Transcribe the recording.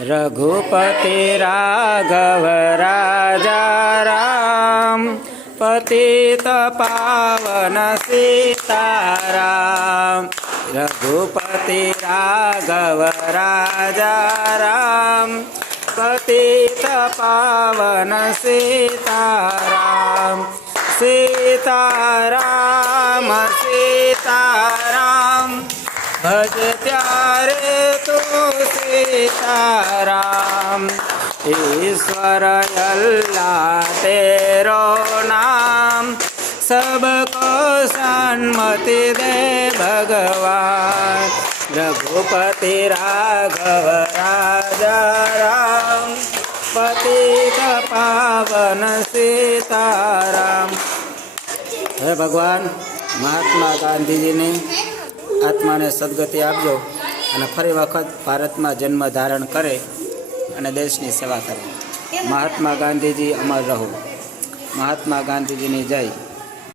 रघुपति राघव राजा राम, पतित पावन सीताराम। रघुपति राघव राजा राम, पतित पावन सीताराम। सीताराम सीताराम, भज प्यारे तू सीताराम। ईश्वर अल्लाह तेरो नाम, सबको सन्मति दे भगवान। रघुपति राघव राजा राम, पतित पावन सीताराम। हे भगवान, महात्मा गांधीजी ने आत्मा ने सदगति आपजो અને ફરી વખત ભારતમાં જન્મ ધારણ કરે અને દેશની સેવા કરે। મહાત્મા ગાંધીજી અમર રહો। મહાત્મા ગાંધીજીની જય।